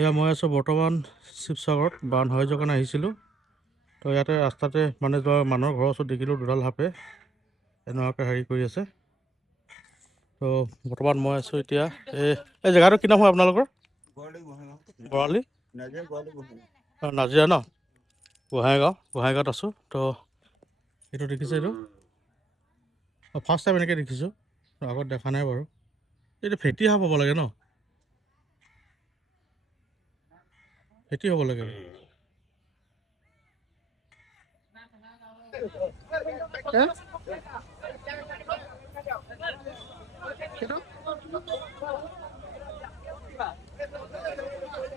এয়া মই আছোঁ বৰ্তমান শিৱসাগৰত বান হৈ যোৱাৰ কাৰণে আহিছিলোঁ। তো ইয়াতে ৰাস্তাতে মানে যোৱা মানুহৰ ঘৰৰ ওচৰত দেখিলোঁ দুডাল সাপে এনেকুৱাকৈ হেৰি কৰি আছে। তো বৰ্তমান মই আছোঁ এতিয়া এই জেগাটো কি নাম হয় আপোনালোকৰ? বৰালি নাজিৰা ন? গোহাঁইগাঁৱত আছোঁ। তো এইটো দেখিছে, এইটো ফাৰ্ষ্ট টাইম এনেকৈ দেখিছোঁ, আগত দেখা নাই বাৰু। এইটো ফেটি সাপ হ'ব লাগে ন? ফেটি হ'ব লাগে।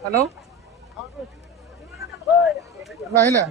হেল্ল' আহিলে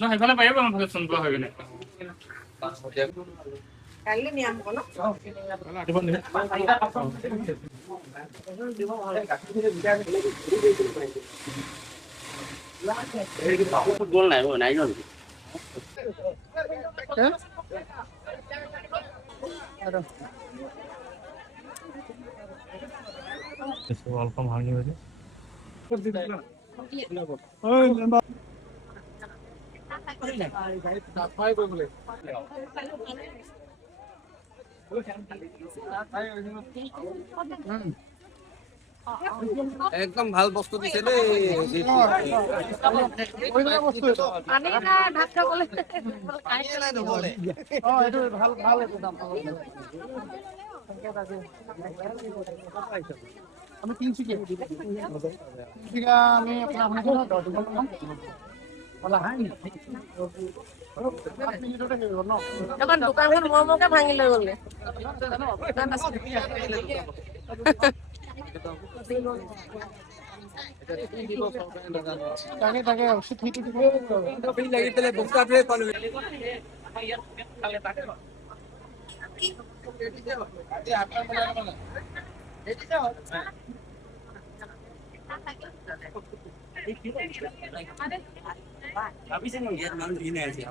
সেইফালে পাৰিব নহ'লে ফোন কৰা হৈ পিনে কাইলৈ নিয়াম আকৌ ন? গ'ল নাই নাই গ'ল অল্প ভাঙি গৈছে। একদম ভাল বস্তু দিছে দেই। আমি তিনচুকীয়া আমি এখন দোকানখন মৰমকে ভাঙি লৈ গ'লে। তাকে লাগি পেলাই বস্তাটোৱে পালো। ভাবিছেন ইয়াত মানুহ দিন আছে